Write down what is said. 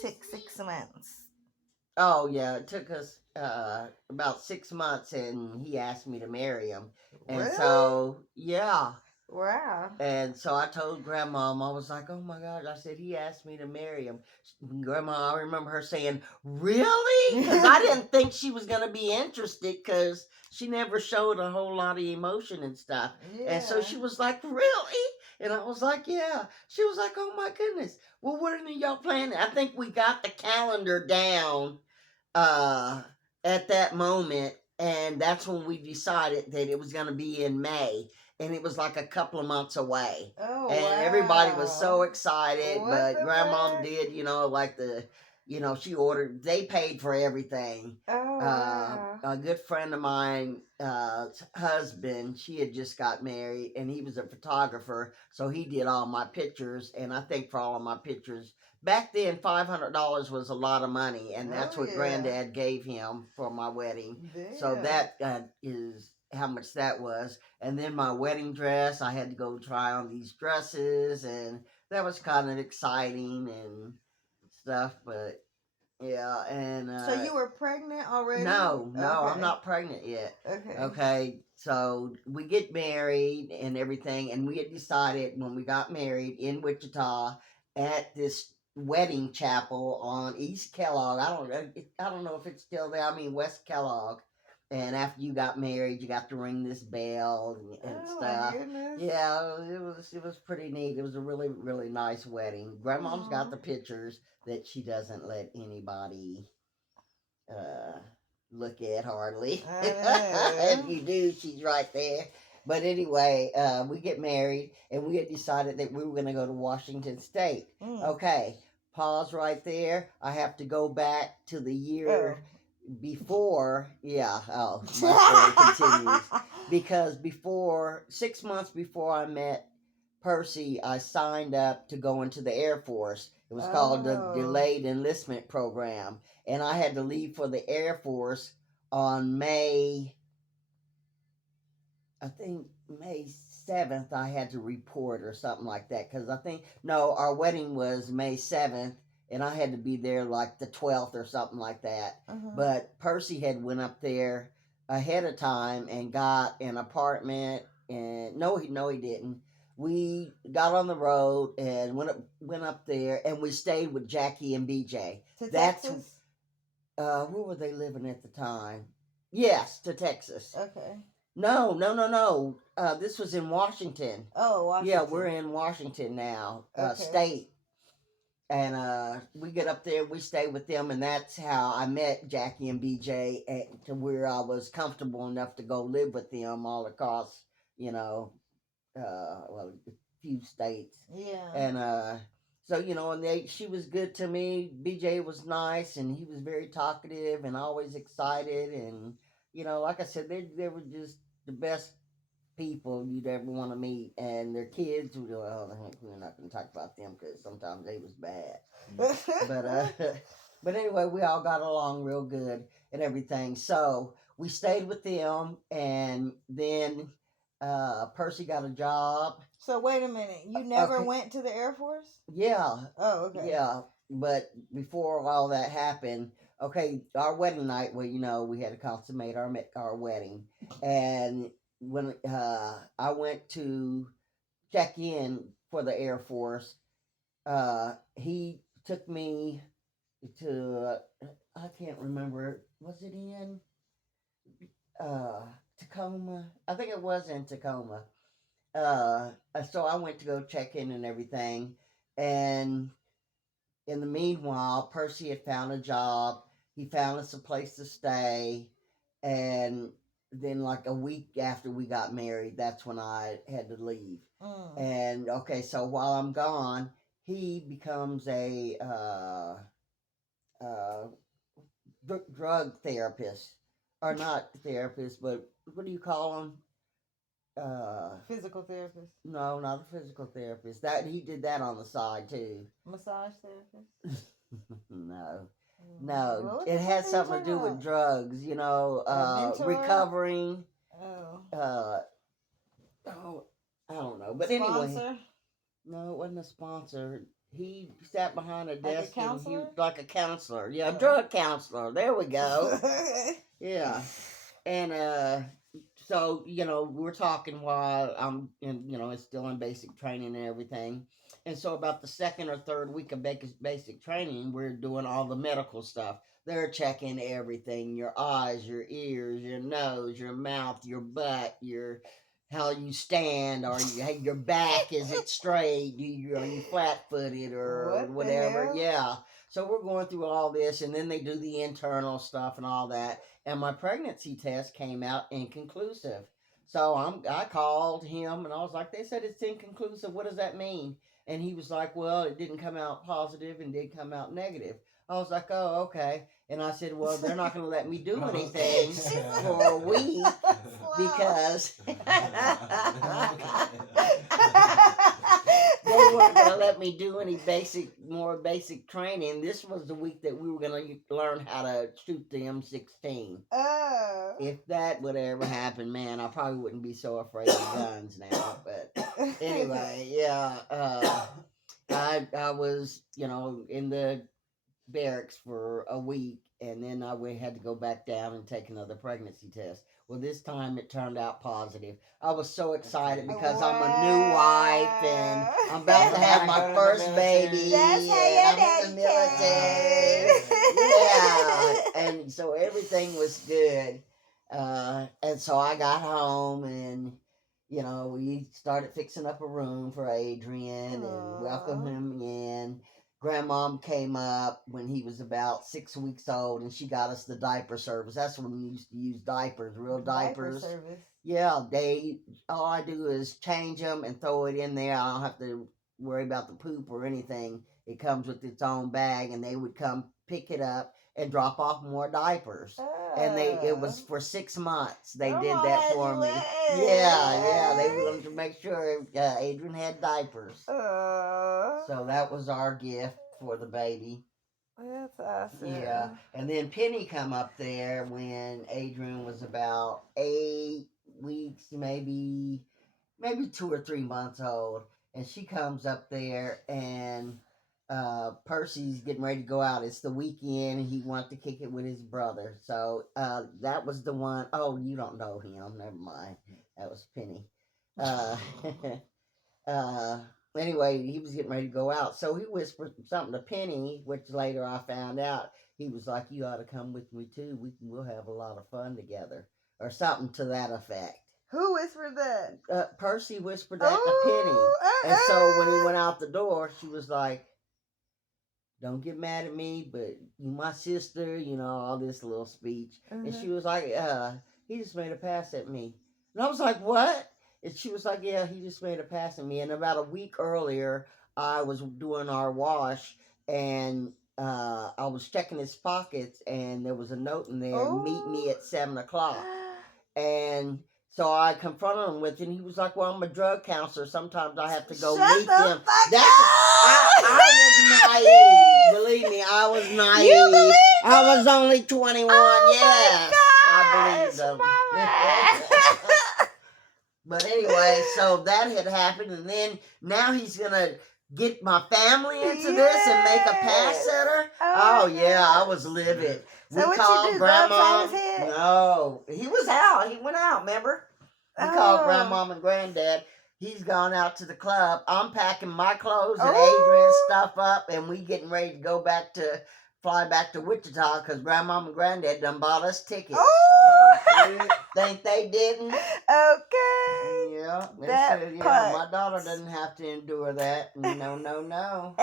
took 6 months. Oh yeah, it took us about 6 months, and he asked me to marry him, and Really? so yeah. Wow. And so I told Grandma, I was like, oh my God. I said, he asked me to marry him. Grandma, I remember her saying, really? Because I didn't think she was going to be interested because she never showed a whole lot of emotion and stuff. And so Yeah. she was like, really? And I was like, yeah. She was like, oh my goodness. Well, what are y'all planning? I think we got the calendar down uh, at that moment. And that's when we decided that it was going to be in May. And it was like a couple of months away. Oh And everybody was so wow. excited. What But the grandmom heck? did, like she ordered, they paid for everything. Oh wow. A good friend of mine, husband, she had just got married and he was a photographer. So he did all my pictures. And I think for all of my pictures, back then $500 was a lot of money, and that's Oh what yeah. Granddad gave him for my wedding. So Damn. that is how much that was. And then my wedding dress, I had to go try on these dresses, and that was kind of exciting and stuff. But yeah, and So you were pregnant already? no, I'm Okay. not pregnant yet. Okay. Okay, so we get married and everything, and we had decided when we got married in Wichita at this wedding chapel on East Kellogg. I don't know if it's still there. I mean West Kellogg. And after you got married, you got to ring this bell and Oh my stuff. goodness. Yeah, it was pretty neat. It was a really really nice wedding. Grandmom's got Aw. the pictures that she doesn't let anybody uh, look at hardly. I If know. you do, she's right there. But anyway, we get married, and we had decided that we were going to go to Washington State. Mm. Okay, pause right there. I have to go back to the Oh. year before. Yeah, oh, my story continues. Because 6 months before I met Percy, I signed up to go into the Air Force. It was called the Oh. Delayed Enlistment Program. And I had to leave for the Air Force on I think May 7th. I had to report or something like that. Because no, our wedding was May 7th. And I had to be there like the 12th or something like that. Uh-huh. But Percy had went up there ahead of time and got an apartment. And no, he didn't. We got on the road and went up there, and we stayed with Jackie and BJ. To That's Texas? where were they living at the time? Yes, to Texas. Okay. No. This was in Washington. Oh, Yeah, Washington. we're in Washington now, Okay. state. And we get up there, we stay with them, and that's how I met Jackie and BJ, to where I was comfortable enough to go live with them all across, well, a few states. Yeah. And so and she was good to me. BJ was nice, and he was very talkative and always excited, and like I said, they were just the best people you'd ever want to meet. And their kids, well, we're not going to talk about them because sometimes they was bad. But but anyway, we all got along real good and everything. So we stayed with them, and then Percy got a job. So wait a minute. You never Okay. went to the Air Force? Yeah, Oh, okay. yeah. But before all that happened, okay, our wedding night, well, we had to consummate our wedding, and when I went to check in for the Air Force, he took me to I can't remember. Was it in uh, Tacoma? I think it was in Tacoma. So I went to go check in and everything, and in the meanwhile, Percy had found a job. He found us a place to stay, and then like a week after we got married, that's when I had to leave. And okay, so while I'm gone, he becomes a uh, drug therapist, or not therapist, but what do you call them? Physical therapist. No, not a physical therapist. That he did that on the side too. Massage therapist. No. Well, No, what it the fuck has are you something to talking do with about? drugs, A mentor? recovering. Oh. Oh, I don't know. But anyway, Sponsor? no, it wasn't a sponsor. he sat behind a a desk and he counselor? like a counselor. Yeah, a Oh. drug counselor. There we go. Yeah. And so, we're talking while I'm in, it's still in basic training and everything. And so about the second or third week of basic training, we're doing all the medical stuff. They're checking everything: your eyes, your ears, your nose, your mouth, your butt, your how you stand, or your back, is it straight? Are you flat footed or What the whatever? hell? Yeah. So we're going through all this, and then they do the internal stuff and all that. And my pregnancy test came out inconclusive. So I called him and I was like, they said it's inconclusive. What does that mean? And he was like, well, it didn't come out positive and did come out negative. I was like, oh, okay. And I said, well, they're not going to let me do anything for a week because they weren't going to let me do any more basic training. This was the week that we were going to learn how to shoot the M16. Oh. If that would ever happen, man, I probably wouldn't be so afraid of guns now. But anyway, yeah, I was, in the barracks for a week, and then I had to go back down and take another pregnancy test. Well, this time it turned out positive. I was so excited because I'm a new wife and I'm about to have my first baby. That's how and your I'm in the daddy military. Yeah, and so everything was good. And so I got home and we started fixing up a room for Adrian and welcomed him in. Grandmom came up when he was about 6 weeks old, and she got us the diaper service. That's when we used to use diapers, real diapers. Diaper service. Yeah, all I do is change them and throw it in there. I don't have to worry about the poop or anything. It comes with its own bag, and they would come pick it up and drop off more diapers. And it was for 6 months. They did that for me. Yeah, they wanted to make sure Adrian had diapers. So that was our gift for the baby. That's awesome. Yeah, and then Penny come up there when Adrian was about 8 weeks, maybe 2 or 3 months old, and she comes up there and Percy's getting ready to go out. It's the weekend. He wanted to kick it with his brother. So that was the one. Oh, you don't know him. Never mind. That was Penny. Anyway, he was getting ready to go out. So he whispered something to Penny, which later I found out. He was like, you ought to come with me too. We'll have a lot of fun together. Or something to that effect. Who whispered that? Percy whispered that to Penny. And so when he went out the door, she was like, don't get mad at me, but you my sister, all this little speech. And she was like, he just made a pass at me. And I was like, what? And she was like, yeah, he just made a pass at me. And about a week earlier, I was doing our wash, and I was checking his pockets, and there was a note in there, meet me at 7 o'clock. And so I confronted him with it, and he was like, well, I'm a drug counselor. Sometimes I have to go meet them. I was naive. Believe me, I was naive. You believe I was only 21. Yes, I believe them. But anyway, so that had happened, and then now he's gonna get my family into this and make a pass at her. Oh yeah, I was livid. So we what called you do, Grandma. his head? No, he was out. He went out. Remember? We called Grandmom and Granddad. He's gone out to the club. I'm packing my clothes and Adrian's stuff up, and we getting ready to fly back to Wichita because Grandmom and Granddad done bought us tickets. Think they didn't? Okay. Yeah. They That said, part. my daughter doesn't have to endure that. No.